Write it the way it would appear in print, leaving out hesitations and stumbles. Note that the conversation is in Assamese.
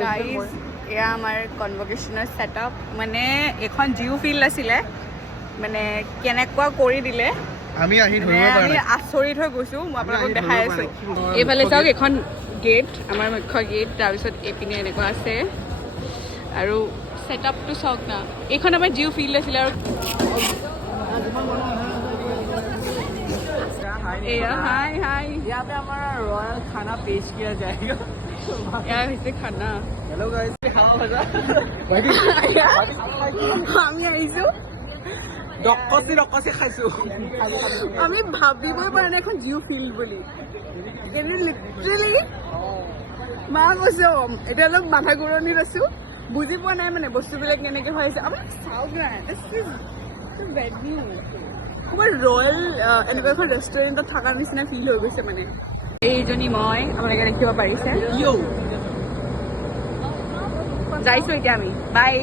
গাইজ এয়া আমাৰ কনভকেশ্যনৰ ছেটআপ মানে এখন জিও ফিল্ড আছিলে মানে কেনেকুৱা কৰি দিলে আমি আহি ধৰিব মানে পৰা আমি নাই আচৰিত হৈ গৈছোঁ মই আপোনালোকক আমি দেখাই ধৰিব আছোঁ পৰা নাই। এইফালে চাওক এখন গেট আমাৰ মুখ্য গেট তাৰপিছত এইপিনে এনেকুৱা আছে আৰু ছেটআপটো চাওক না এইখন আমাৰ জিও ফিল্ড আছিলে আৰু এয়া হাই হাই यहाँ पे हमारा रॉयल खाना पेश किया जाएगा এয়া হৈছে খানা हेलो गाइस আমি আহিছোঁ ডকচি খাইছো আমি ভাবিবই পৰা নাই এখন জিও ফিল্ড বুলি কিন্তু লিটাৰেলি মা কৈছো এতিয়া অলপ মাথা ঘূৰণিত আছো বুজি পোৱা নাই মানে বস্তুবিলাক কেনেকে হৈছে আপুনি চাওক না ক'ৰবাত ৰয়েল এনেকুৱা এখন ৰেষ্টুৰেণ্টত থকাৰ নিচিনা ফিল হৈ গৈছে মানে এইজনী মই আপোনালোকে দেখিব পাৰিছে যাইছো এতিয়া আমি বাই